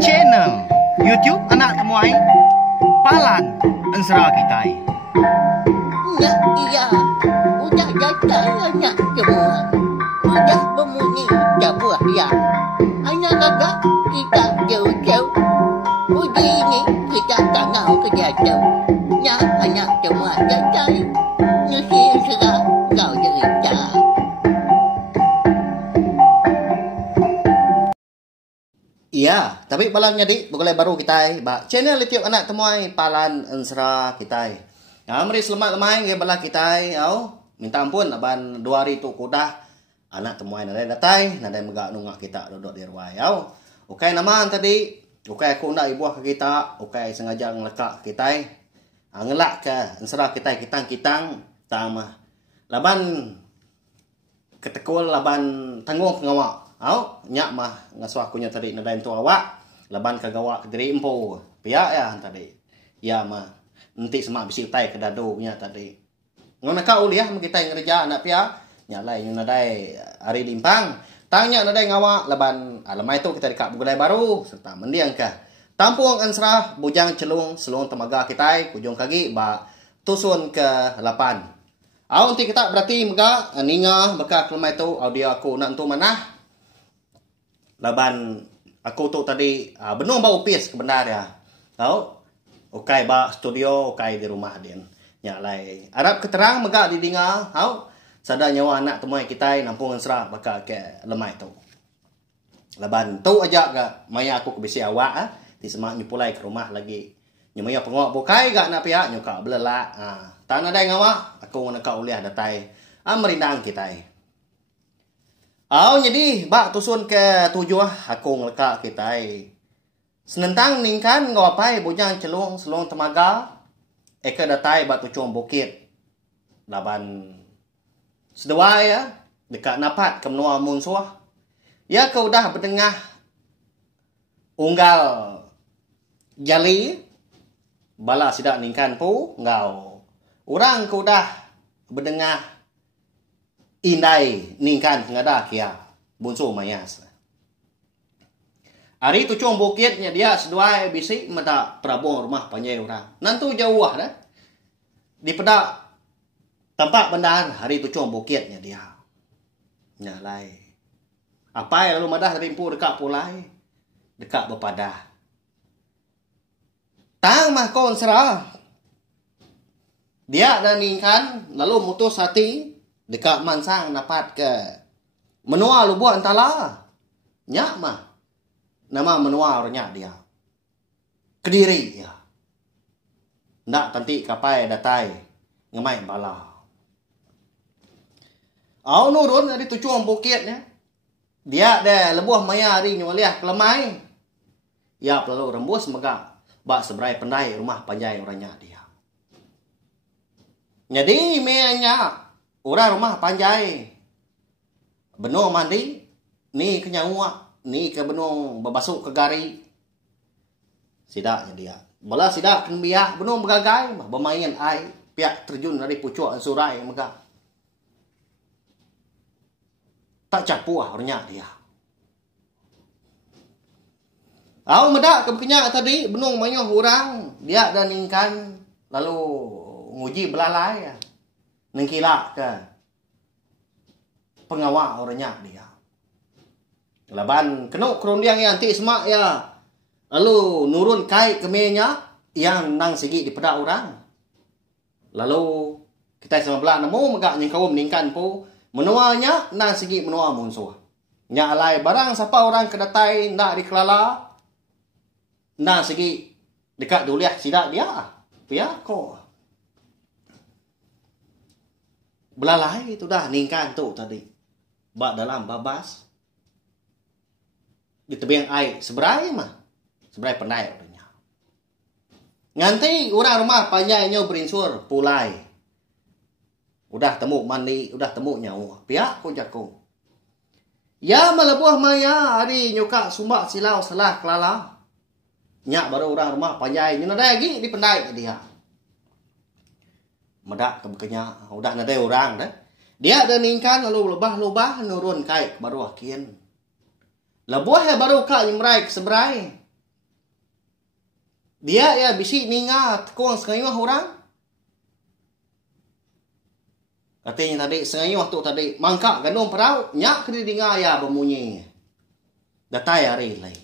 channel YouTube anak temuai Palan Ensra Kitai. Ya, iya, udah datang anak semua. Udah berbunyi sebuah ya. Anak kakak kita jauh-jauh. Uji ini kita tak mau kejatuh. Ya, anak semua datang. Nusi serah kau cerita. Iya, tapi balang jadi boleh baru kita channel YouTube anak temuai Palan Ensra kita. Ya, mari selamat lemai ke bala kita. Minta ampun aban 2 hari tu kudah anak temuai nadai datai, nadai megak nungak kita duduk di ruai. Okey nama tadi, okey aku nak ibuah ke kita, okey sengaja ngelekak kita. Ngelak ke Ensra kita kitang tama. Laban ketekul laban tanggung ngawak. Nyak mah ngasuh akunya tadi nadain tu awak laban kagawak ke diri empo pia ya tadi ya mah nanti semak bisi tai ke dadunya tadi ngona ka uliah kita ngerja anak pia nya lai nadai hari limpang tanya nadai ngawak laban alamai tu kita dekat bugulai baru serta mendiang ke Tampung Ensra bujang celung selung temaga kita kujung kaki ba tusun ke 8 nanti kita berarti mega ninga maka kelemai tu audio aku nak tu mana laban aku tu tadi benar bau pis kebenar ya. Tahu? Okey ba studio okey di rumah din. Nya lai. Arab keterang megak di dinga, tahu? Sada nyawa anak temuai kita nampung Ensra bakal ke lemai tu. Laban tu aja gak maya aku ke bisi awak di semak nyupulai ke rumah lagi. Nyumaya pengok bukai gak nak pihak nyuka belela. Tak ada ngawak aku nak uliah datai. Merindang kita. Jadi bak tusun ke 7 aku ngelekak kita. Senentang ningkan ngawapai bujang celung selung temaga. Eka datai bak tucung bukit. Laban sedua ya dekat napat ke menua munsuh. Ya kau dah berdengah unggal jali bala sidak ningkan pu ngau. Orang kau dah berdengah indai ningkan ngada kia bunsu mayas. Hari tu cung bukitnya dia seduai bisi mata perabung rumah panjai orang. Nantu jauh dah. Di pedak tempat bendaan hari tu cung bukitnya dia. Nyalai. Apa yang lalu madah dari empu dekat pulai. Dekat berpadah. Tang mah kau Ensra. Dia dan ningkan lalu mutus hati dekat mansang dapat ke menua lubuh antala nyak mah nama menua orangnya dia Kediri ya ndak tanti kapai datai ngemai bala nurun dari tujuan bukitnya dia ada lebuh maya hari nyoliah kelemai ya lalu rembus megak bak seberai pendai rumah panjai orangnya dia jadi meanya orang rumah panjai. Benung mandi. Ni ke nyawak. Ni ke benung berbasuk ke gari. Sidaknya dia. Bala sidak ke biak. Benung bergagai. Bermain air. Piak terjun dari pucuk surai. Maka. Tak capuah orangnya dia. Medak ke kenyak tadi. Benung mayuh orang. Dia dan ningkan. Lalu nguji belalai. Nengkilak ke pengawal orangnya dia. Laban kena kerundiang yang antik semak ya. Lalu nurun kait kemenya yang nang segi di pedak orang. Lalu kita sama belah nemu megak nyengkau meningkan pu menuanya nang segi menua munsuh. Nya alai barang siapa orang kedatai nak dikelala nang segi dekat duliah sidak dia. Pia ko belalai itu dah ningkan tu tadi. Bak dalam babas. Di tebing air. Seberai mah. Seberai pendai orangnya. Nganti orang rumah panjangnya berinsur pulai. Udah temu mandi. Udah temu nyawa. Pihak ku jakung. Ya melebuah maya. Hari nyuka sumbak silau salah kelala. Nyak baru orang rumah panjangnya. Nada lagi di pendai dia. Medak kebekenya udah nadai orang dah. Dia ada ningkan lalu lebah-lebah nurun kait baru akin. Labuah ya baru kak nyemrai ke seberai. Dia ya bisi ningat kong sengayuh orang. Katanya tadi sengayuh tu tadi mangkak gandum perau nyak kena dengar ya bemunyi. Datai hari lain.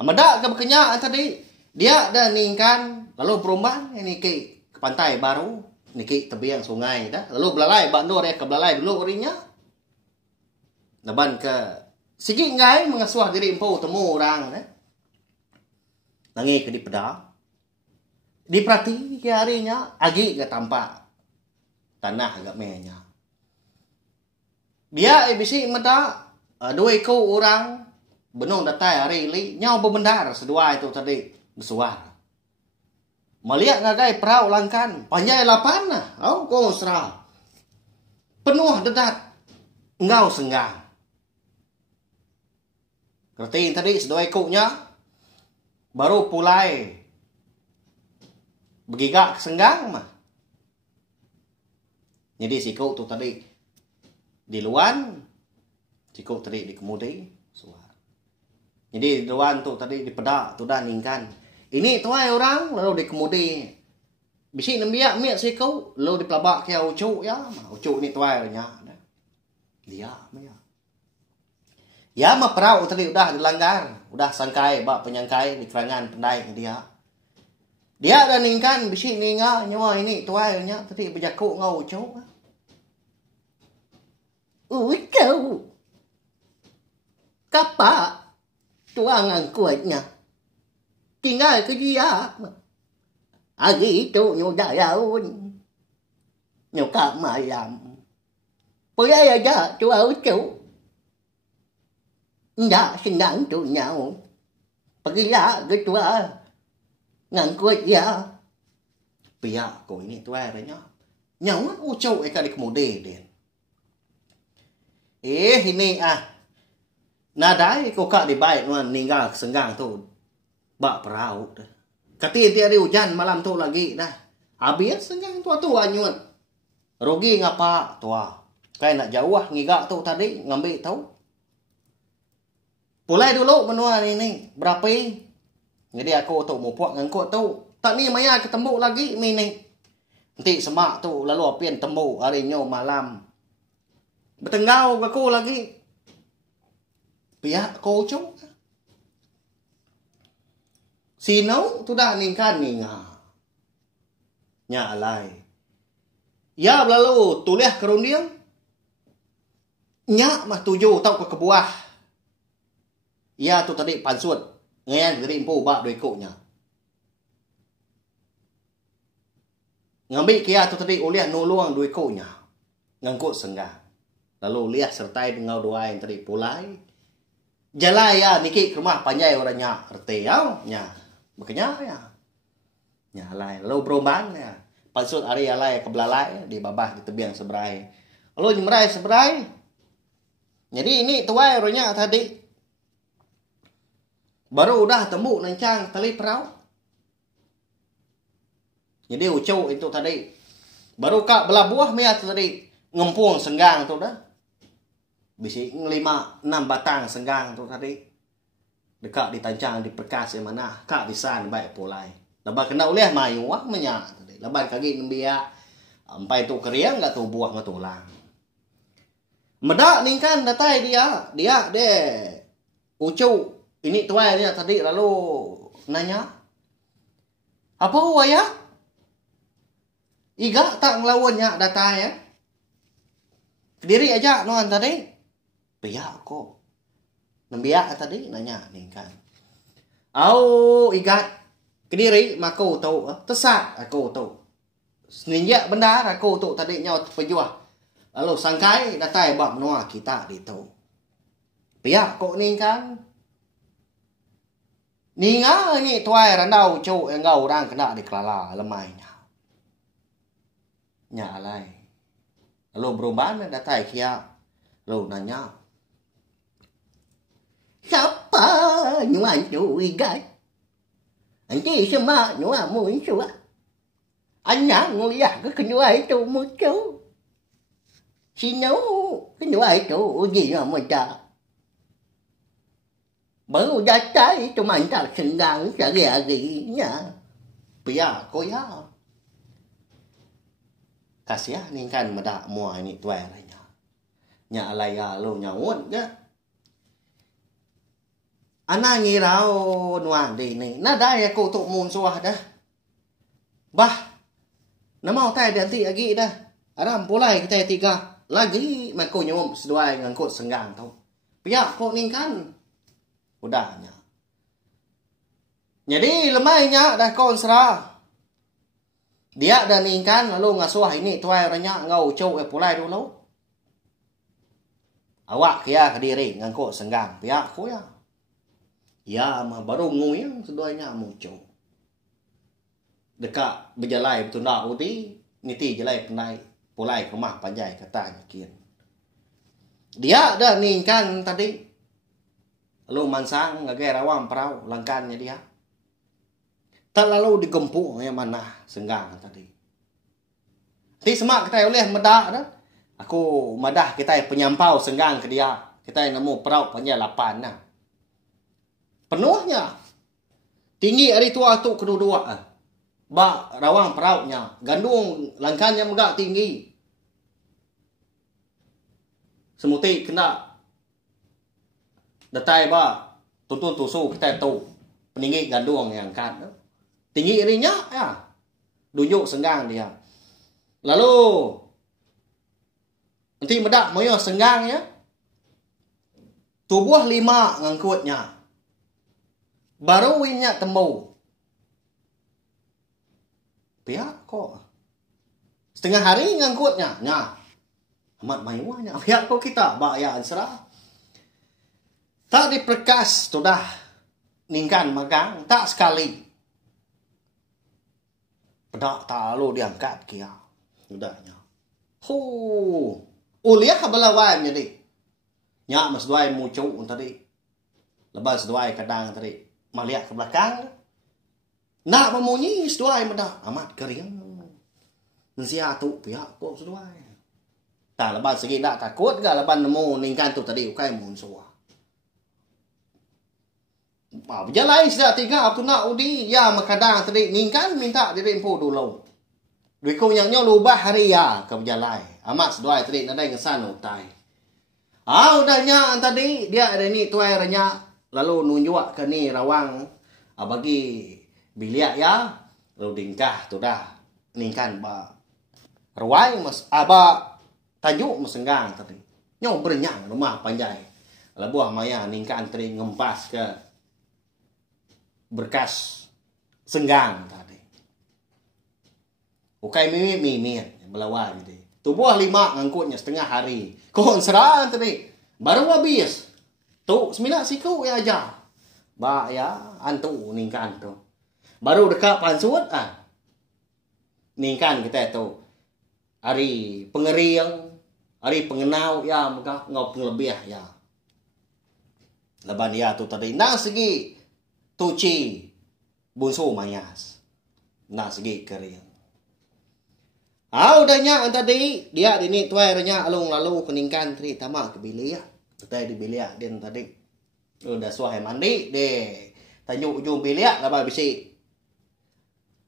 Amadak ke berkenyak tadi dia dah ningkan lalu perumahan ini ke pantai baru ni ke tebiang sungai dah. Lalu belalai bandor ya ke belalai dulu orinya. Laban ke sigi ngai mengasuh diri empu temu orang dah. Nangi ke di peda. Diperhati ke harinya agi ke tampak tanah agak mehnya. Dia bisi meda dua ekor orang benung datai hari li nyau berbendar sedua itu tadi bersuara. Melihat ngagai perahu langkan panjai lapan lah. Oh kau serah. Penuh dedat. Engau senggang. Kerti tadi sedua ekornya baru pulai bergigak senggang mah. Jadi sikuk tu tadi di luan, sikuk tadi di kemudi suara. Jadi di luan tu tadi di pedak tu dah ningkan. Ini tuai orang lalu di kemudi. Bisi nembiak miak sikuk lalu di pelabak ke ucuk ya. Ucuk ni tuai nya. Dia mah. Ya mah perahu tadi udah dilanggar, udah sangkai bak penyangkai di kerangan pendai dia. Dia dah ningkan bisi ninga nyawa ini tuai nya tadi berjakuk ngau ucuk. Ucuk. Kapak tuangan kuatnya. Tinggal ke dia. Hari itu nyoda daun. Nyoka malam. Pulai aja tua ucuk. Ndak senang tu nyau. Pergilah ke tua. Ngangkut ya. Pihak kau ini tuai nya. Nyau ucuk eka di kemudi den. Ini nadai kau kak di baik nuan ninggal senggang tu. Bak perahu dah. Kati tiada hujan malam tu lagi dah. Habis senggang tua-tua nyuan. Rugi ngapa tua. Kayak nak jauh ngigak tu tadi ngambil tahu. Pulai dulu menuan ini berapa? Jadi aku tu mau puak ngangkut tu. Tak ni maya ketemu lagi ni. Nanti semak tu lalu apian temu harinya malam. Bertenggau aku lagi. Pihak kau cuk. Sinau tu dah ningkan ninga. Nya alai. Ya lalu tulis kerundiang. Nya mah tuju tau ke kebuah. Ya tu tadi pansut. Ngayan dari empu bak dua ekoknya. Ngambil kia tu tadi uliah nuluang dua ekoknya. Ngangkut senggang. Lalu lihat sertai dengan dua yang tadi pulai. Jalai ya niki ke rumah panjai orangnya. Erti ya. Nya. Makanya ya. Nya alai. Lalu berombang ya. Pansut hari alai ke belalai. Di babah di tebiang seberai. Lalu nyemerai seberai. Jadi ini tuai orangnya tadi. Baru udah temu nancang tali perahu. Jadi ucuk itu tadi. Baru kak belah buah miat tadi. Ngempung senggang tu dah. Bisi 5-6 batang senggang tu tadi. Dekat ditancang di perkas yang mana. Kak disan baik pulai. Lepas kena ulih mayu wah menyak tadi. Lepas kaki nembia. Sampai tu keriang gak tu buah ngetulang. Medak ningkan datai dia. Dia ucuk. Ini tuai dia tadi lalu nanya. Apa waya? Iga tak ngelawannya data ya? Kediri aja nuan tadi. Pihak kok. Nembiak tadi nanya nih kan. Au igat. Kediri maku tahu. Tesak aku tahu. Seninjak bendar aku tahu tadi nyaut pejuah. Lalu sangkai datai bab noa kita di tahu. Pihak kok nih kan. Ninga ni tuai randau cuk engau orang kena di kelala lemainya. Nya alai. Lalu berubahan datai kia. Lalu nanya. Siapa nyuan tu igat? Nanti semua nyuan muncul. Anak nguliah ke kedua itu muncul. Sino kedua itu uji nama dah. Baru datang cuma tak senggang sehari-harinya. Pia ko ya. Kasih ni kan mada mua ni tuai nya. Nya alai ya lo nya won ya. Ana ngirau nuang di ni. Na dai ko tu mun suah dah. Bah. Na mau tai dan ti agi dah. Aram pulai kita tiga. Lagi man ko nyom seduai ngangkut senggang tau. Pia ko ni kan. Udahnya. Jadi lemainya dah kon serah. Dia dah ningkan lalu ngasuh ini tuai ranya ngau cau pulai dulu. Awak kia kediri ngangkut senggang pihak ko ya. Ya mah baru nguyang seduanya muncul. Dekat berjalai betul nak uti niti jalai penai pulai ke rumah panjai katanya kian. Dia dah ningkan tadi. Lalu mansang ngagai rawang perau langkannya dia. Tak lalu digempuk yang mana senggang tadi. Ti semak kita oleh medak dah. Aku madah kita penyampau senggang ke dia. Kita nemu perau panjang 8 nah. Penuhnya. Tinggi hari tua tu kedua-dua. Ba rawang peraunya. Gandung langkannya megak tinggi. Semuti kena datai ba tuntun tusu kita tu. Peninggi gandung yang kan. Tinggi irinya ya. Dunjuk senggang dia. Lalu nanti medak moyo senggangnya. Tubuh 5 ngangkutnya. Baru winnya temu. Pihak kok. Setengah hari ngangkutnya. Nya. Amat maiwanya. Pihak kok kita bayar serah. Tak diperkas sudah ningkan magang tak sekali. Pedak tak lalu diangkat kia. Udahnya. Uliah belawan jadi. Nyak mas duai muncul tadi. Lepas duai kadang tadi. Maliak ke belakang. Nak memunyi seduai medak. Amat kering. Mensia tu pihak kok seduai. Tak lepas segi tak takut ke lepas nemu ningkan tu tadi. Ukai munsua. Berjalan sudah tiga aku nak udi ya makadang tadi ningkan minta diri empu dulu. Duiko yang nyo lubah hari ya ke berjalan. Amat seduai tadi nadai ngesan utai. Udahnya tadi dia ada ni tuai renya lalu nunjuk ke ni rawang bagi biliak ya. Lalu dingkah tu dah ningkan ba ruai mas aba tajuk mesenggang tadi. Nyo bernyang rumah panjai. Labuah maya ningkan tadi ngempas ke berkas senggang tadi. Ukai mimit belawan tadi. Tubuh 5 ngangkutnya setengah hari. Kohon serang tadi. Baru habis. Tu semina siku ya aja. Ba ya antu ningkan tu. Baru dekat pansut ningkan kita tu. Hari pengeriang, hari pengenau ya maka ngau penglebih ya. Leban dia tu tadi nang segi tuci bunso mayas. Nak segi kering. Udahnya tadi dia ini tuairnya alung lalu keningkan tadi tamak ke bilik. Kita di bilik dia tadi. Udah suai mandi deh. Tanjuk ujung bilik lepas bisi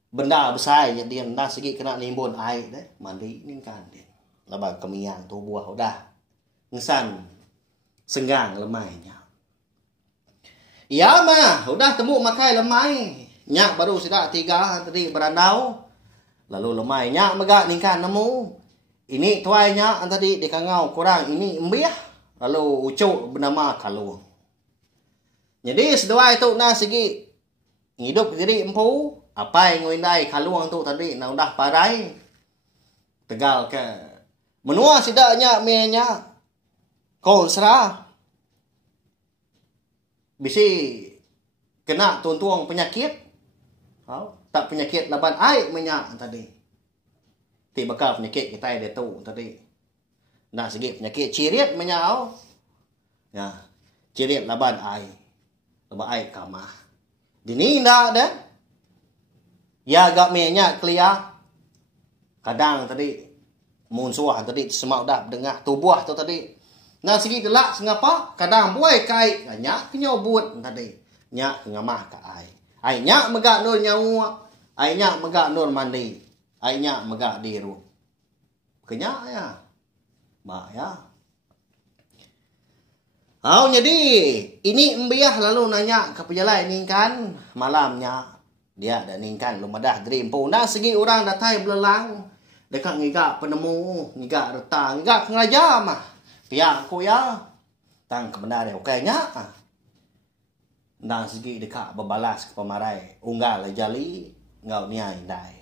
benda besar dia nak segi kena nimbun air deh mandi ningkan dia. Lepas kemiang tu buah udah ngesan senggang lemainya. Ya mah, udah temu makai lemai. Nyak baru sudah 3 tadi berandau. Lalu lemai nyak megak ningkan nemu. Ini tuainya tadi dikangau kurang ini embiah. Lalu ucuk bernama Kaluang. Jadi seduai tu na segi hidup diri empu. Apa yang ngindai Kaluang tu tadi na udah parai. Tegal ke. Menua sidaknya mienya. Kau serah. Bisi kena tuntuang penyakit. Tak penyakit laban air minyak tadi. Ti bakal penyakit kita ada tu tadi. Nah segi penyakit cirit minyak. Ya, cirit laban air. Laban air kamah. Dini ndak ada. Ya agak minyak kelia. Kadang tadi munsuah tadi semak dah dengar tubuh tu tadi. Nah segi gelak sengapa kadang buai kai nyak kenyobut tadi. Nyak ngamah ka ai. Ai nyak megak nur nyawa. Ai nyak megak nur mandi. Ai nyak megak diru. Kenyak ya. Mak ya. Jadi ini embiah lalu nanya ke pejalan ini kan malamnya dia ada ningkan lumadah dream pun dah segi orang datai belelang dekat ngigak penemu ngigak retang ngigak ngeraja mah pihak aku ya tang kebenaran okaynya dah segi dekat berbalas ke pemarai unggal jali ngau niai dai.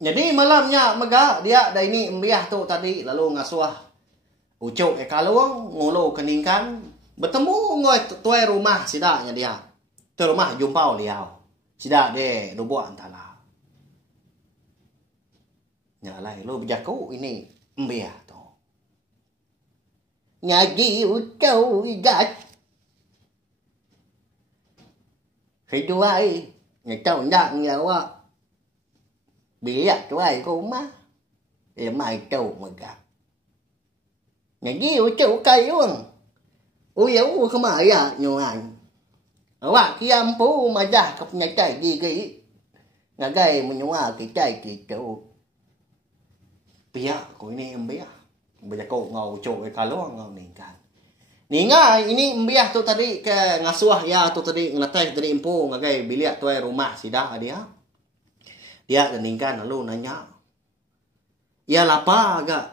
Jadi malamnya megak dia ada ini embiah tu tadi lalu ngasuah ucuk kalung ngulu keningkan bertemu ngoi tuai rumah sidaknya dia. Tu rumah jumpau liau. Sidak de rubuh antara. Nyalai lu berjaku ini embiah tu. Ngaji ucau igat. Hiduai ngitau ndak nyawa. Biak tuai rumah. Mai tau megak. Ngaji ucau kayung. Uyau kemaya nyuan. Awak kiam pu majah ke penyakit gigi. Ngagai menyua kita gitu. Pihak ko ini embiah. Berjaku ngau ucuk kalau ngau ningkan. Ninga ini embiah tu tadi ke ngasuah ya tu tadi ngelatai dari empu ngagai biliak tuai rumah sidah dia. Dia ningkan lalu nanya. Ya lapa agak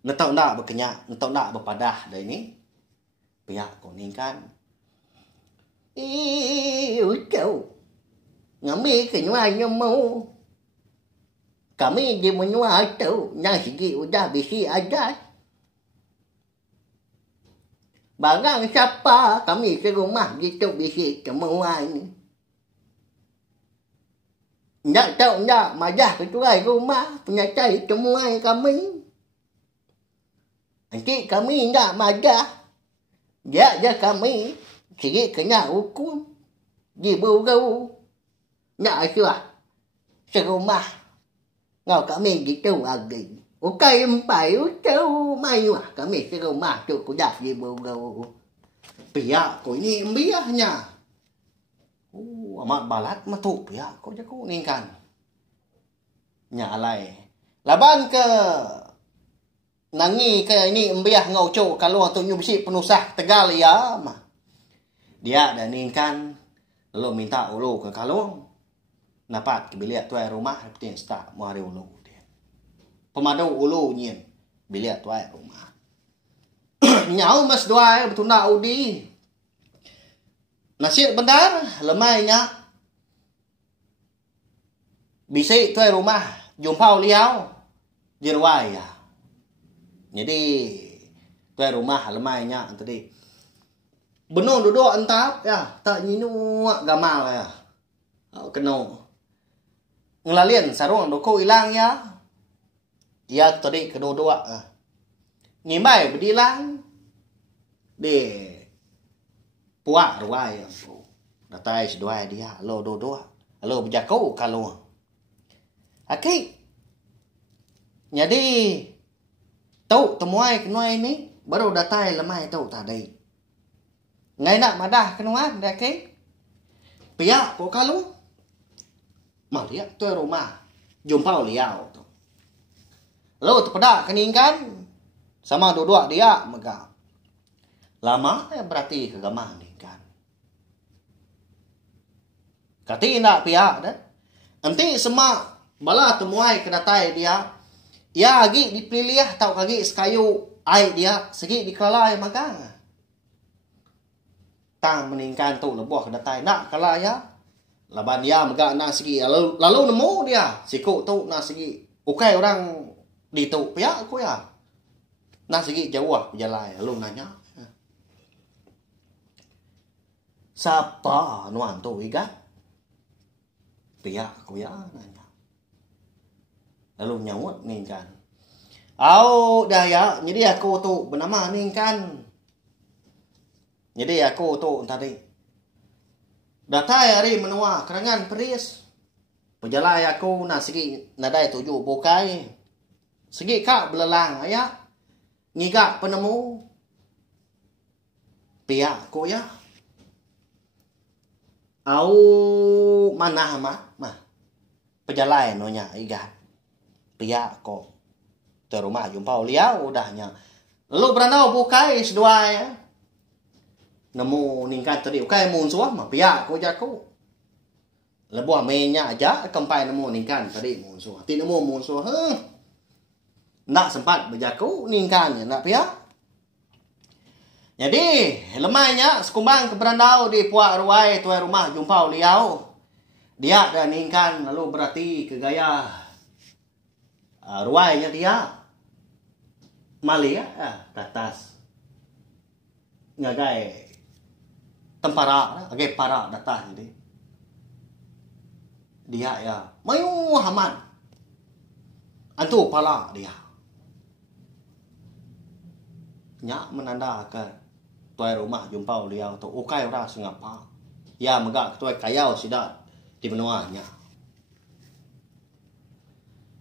ngetau ndak berkenyak, ngetau ndak berpadah dah ini. Pihak kuning kan. Ucau. Ngami kenyua nyamu. Kami di menyua tu. Yang segi udah bisi aja. Barang siapa kami ke rumah gitu bisi temuan. Ndak tahu ndak majah ketuai rumah. Penyakit temuan kami. Nanti kami ndak majah. Dia je kami. Sigi kena hukum. Diburau. Nak asuah. Serumah. Ngau kami gitu lagi. Ukai empai ucau mayuah. Kami serumah tu kudak diburau. Pihak ko ini embiahnya. Amat balat matuk pihak ko jaku ningkan. Nyalai. Laban ke nangi ke ini embiah ngau cok kalau tu nyubsi penusah Tegal ya mah. Dia dan ningkan lalu minta ulu ke kalung. Napat ke bilik tuai rumah penting start mau hari ulu dia. Pemadu ulu nyin bilik tuai rumah. Nyau mas doai betunda udi. Nasib benar lemainya. Bisi tuai rumah jumpau liau jirwai ya. Jadi tuai rumah lemainya tadi. Benar duduk entap ya, tak nyinu gamal ya. Kena ngelalian sarung doko hilang ya. Ya tadi kedua-dua. Ngimbai berdilang. De puak ruai. Datai seduai dia. Lo dua-dua. Lo berjakau kalau. Okey. Jadi tau temuai kenuai ni baru datai lemai tau tadi. Ngay nak madah kenuan dah ke? Pihak ko kalau maliak tu rumah jumpau liau tu. Lalu terpedak keningkan sama dua-dua dia megah. Lama berarti kegamah ningkan. Kati nak pihak dah. Nanti semak bala temuai kedatai dia. Ya agi dipilih tau kagi sekayu ai dia segi dikalai magang. Tang meningkan tu lebuh kedatai nak kalah ya. Laban dia megak nak segi lalu nemu dia siku tu nak segi ukai orang di tu pihak aku ya. Nak segi jauh berjalan lalu nanya. Siapa nuan tu igat? Pihak aku ya nanya. Lalu nyawut ningkan. Dah ya, jadi aku tu bernama ningkan. Jadi aku tu tadi datai hari menua kerangan peris. Perjalai aku nak segi nadai tuju bukai. Segi kak belelang ayah. Ngigak penemu. Pihak ko ya. Au mana mah. Pejalai nonya igat. Pihak ko. Ke rumah jumpa liau udahnya. Lalu beranau bukai sedua ya. Nemu ningkat tadi ukai mun suah mah pihak ko jaku. Lebuah menya aja kempai nemu ningkan tadi mun suah. Ti nemu mun suah. Nak sempat berjaku ningkan ya nak pihak. Jadi lemahnya sekumbang ke berandau di puak ruai tuai rumah jumpa liau. Dia dan ningkan lalu berarti ke gaya ruainya dia. Malia ke atas. Ngagai tempara, agai para datang jadi. Dia ya, mayu haman. Antu pala dia. Nya menanda ke tuai rumah jumpa liau tu ukai ora sengapa. Ya megak tuai kayau sidat di benuanya.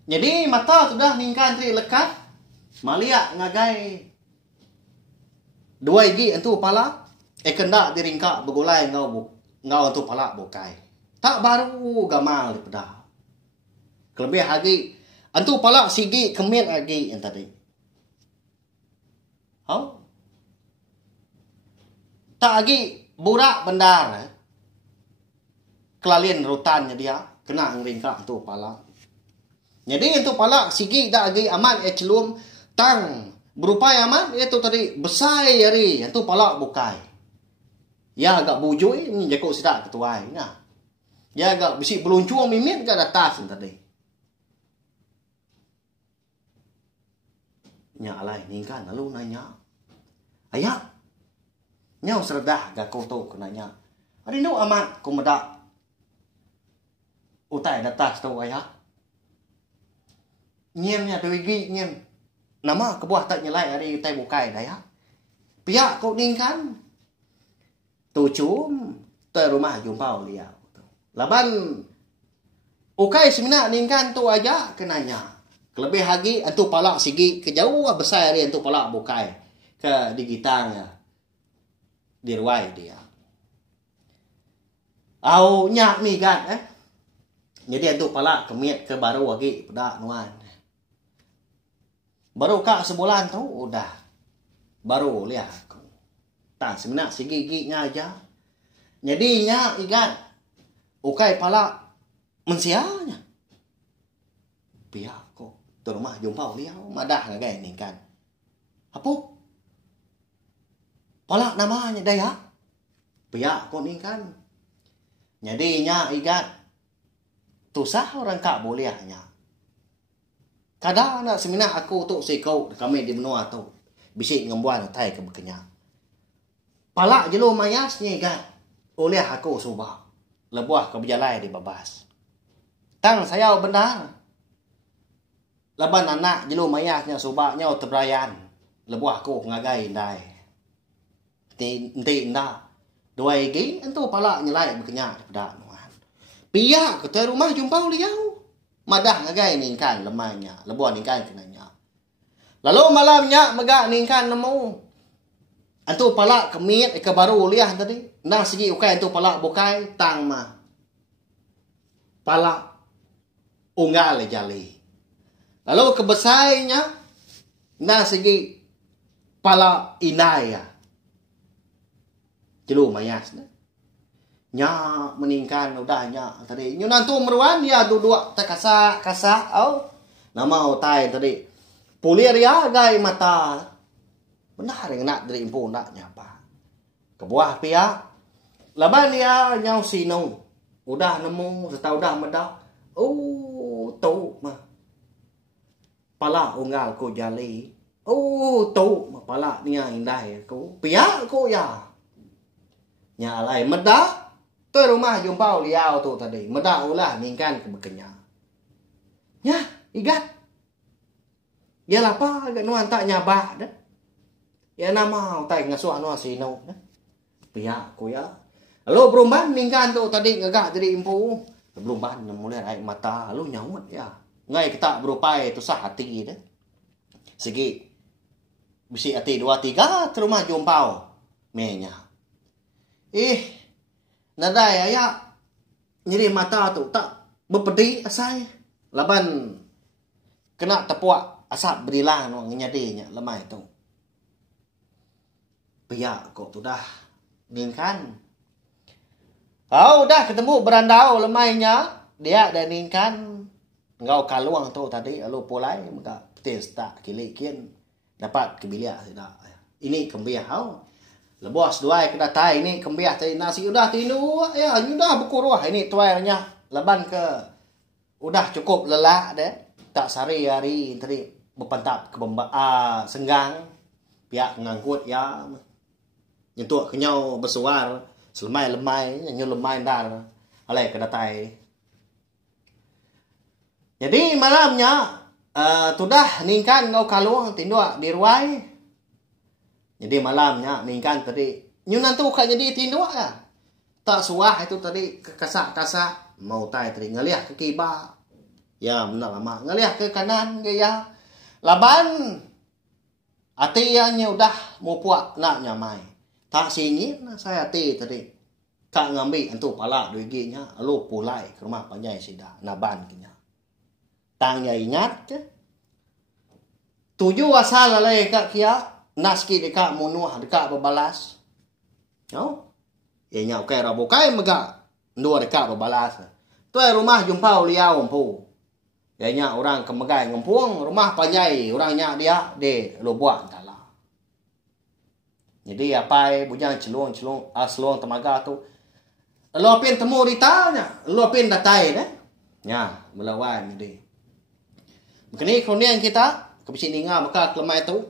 Jadi mata sudah ningkan tri lekat. Malia ngagai dua igi antu pala kenda diringka begulai ngau antu pala bokai. Tak baru gamal di pedah. Kelebih lagi antu pala sigi kemit lagi yang tadi. Oh. Tak lagi burak bendar. Kelalin rutannya dia kena ngeringka antu pala. Jadi antu pala sigi dak lagi aman celum tang berupaya aman itu tadi besar yari antu pala bukai. Ya agak bujui ni jakok sidak ketuai nah. Ya agak bisi beluncung mimit ke atas tadi. Nya alai ningkan lalu nanya. Ayah. Nyau serdah gak kau tu kenanya. Ada nu amat ku medak. Utai atas tu ayah. Nyiemnya tu gigi nyiem. Nama kebuah tak nyelai hari utai bukai dah ya. Pihak kau ningkan. Tu cum tu rumah jumpa liau. Laban ukai semina ningkan tu aja kenanya. Kelebih lagi antu palak sigi kejauh besar hari antu palak bukai ke digitangnya di ruai dia. Au nyak ni kan Jadi antu palak kemit ke baru lagi pada nuan. Baru kak sebulan tu udah baru lihat aku. Tak semina sigi-giginya aja. Jadi nya ikan ukai palak mensianya. Pihak kok tu rumah jumpa liau madah ngagai ni kan. Apa? Palak namanya daya. Pihak kok ni kan. Jadi nya ikan tusah orang kak bolehnya. Kadang nak semina aku tu sikau kami di benua tu. Bisik ngembuan tai ke bekenya. Palak jelo mayasnya kan. Oleh aku subah. Lebuah ke berjalai di babas. Tang saya benar. Laban anak jelo mayasnya subahnya tebrayan. Lebuah aku ngagai indai. Nanti indah. Dua igi entu palak nyelai bekenya pada nuan. Pihak ke rumah jumpa liau. Madah ngagai ningkan lemahnya. Lebuah ningkan kenanya. Lalu malamnya megak ningkan nemu. Antu palak kemit ke baru liah tadi. Nang segi ukai antu palak bukai tang mah. Palak unggal jali. Lalu kebesainya nang segi palak inaya. Jelu mayas na. Nya meningkan udahnya tadi. Nyunan tu meruan dia dua tak kasa au. Nama utai tadi. Pulir ya gai mata. Benar yang nak dari impu naknya apa. Kebuah pihak. Laban dia nyau sinong. Udah nemu setau dah medah. Oh tu mah. Pala unggal ko jali. Oh tu mah pala niya indah ko. Pihak ko ya. Nya alai medah. Tu rumah jumpa liau tu tadi. Medah ulah ningkan ke bekenya. Ya, igat. Ya lapa agak nuan tak nyabak dah. Ya nama tak ngasuh nuan sino dah. Pihak ko ya. Lalu berumban ningkan tu tadi ngagak jadi impu. Berumban mulai air mata lalu nyawat ya. Ngai kita berupaya tu sah hati dah. Segi bisi ati 2 3 ke rumah jumpau menya. Nadai aya nyeri mata tu tak berpedi asai. Laban kena tepuak asap berilang no nyadinya lemai tu. Pihak kok tu dah ningkan. Dah ketemu berandau lemainya, dia dah ningkan. Engkau kaluang tu tadi lu pulai maka petis tak kilikin dapat kebiliah tidak. Ini kembiah lebos dua ke datai ini kembiah tadi nasi udah tinu ya udah bukuruah ini tuainya leban ke udah cukup lelah deh tak sari hari tadi berpantap ke senggang pihak ngangkut ya nyentuh kenyau bersuar selemai-lemai nyanyi lemai dar alai ke datai. Jadi malamnya sudah ningkan ngau kaluang tindua di ruai. Jadi malamnya ningkan tadi nyunan tu kan jadi tindua ya. Tak suah itu tadi kekasak-kasak mau tai tadi ngeliah ke kiba. Ya benar lama ngeliah ke kanan ke ya. Laban atiannya udah mau puak nak nyamai. Tak sinyi saya ati tadi. Kak ngambil antu pala duit ginya lu pulai ke rumah panjai sida naban kinya. Tangnya ingat ke? Tujuh asal lalai kak kia naski dekat munuah dekat berbalas. No? Ianya okai rabukai mega dua dekat berbalas. Tu rumah jumpa liau empu. Ianya orang kemegai ngempung rumah panjai orangnya dia de lu buat entahlah. Jadi apa bujang celung seluang temaga tu. Lu apin temu ritanya, lu apin datai deh. Ya, melawan jadi. Kini kronian kita kebisi ninga maka kelemai tu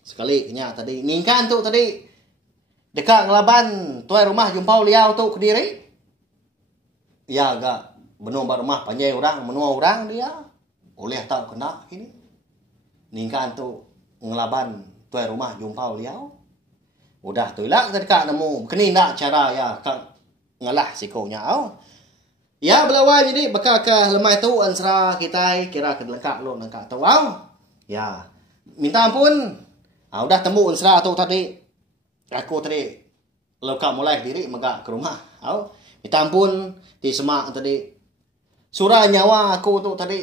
sekali nya tadi ningkan tu tadi dekat ngelaban tuai rumah jumpau liau tu Kediri ya agak benung rumah panjai orang menua orang dia oleh tak kena ini ningkan tu ngelaban tuai rumah jumpau liau udah tu lah dekat nemu kini nak cara ya kan ngalah sikonya ya belawai jadi bakal ke lemai tu ansra kita kira ke lengkap lo lengkap tu ya minta ampun udah temu ansra tu tadi aku tadi lokap mulai diri megak ke rumah minta ampun di semak tadi surah nyawa aku tu tadi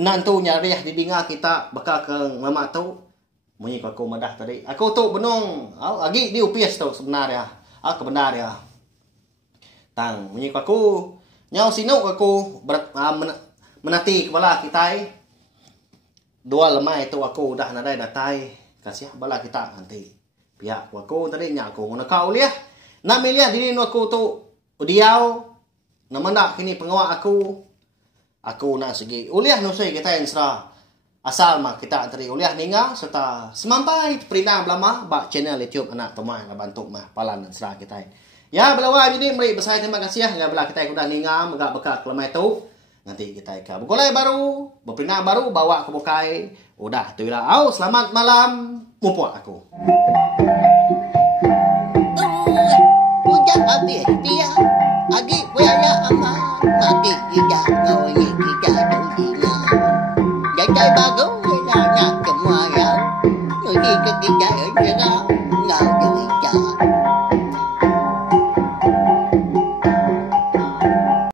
nantu nyariah di dinga kita bakal ke lemah tu munyi aku madah tadi aku tu benung lagi di upias tu sebenarnya kebenar ya tang munyi aku nyau sinuk aku menati kepala kita dua lemai itu aku udah nadai datai kasih bala kita nanti pihak aku tadi nya aku ngona kau liah na miliah diri aku tu diau na mandak kini pengawa aku na segi uliah no sei kita insra asal mah kita tadi uliah ninga serta semampai perina belama ba channel YouTube anak tomah na bantu mah palan insra kita. Ya belawa jadi mari besar terima kasih ya bela kita udah ninga megak bekak kelemai tu nanti kita ke bukulai baru berpindah baru bawa ke bukai udah tu lah selamat malam mumpuk aku Hujan habis dia agi punya ama mati tidak kau ini tidak tahu dia jajai bagus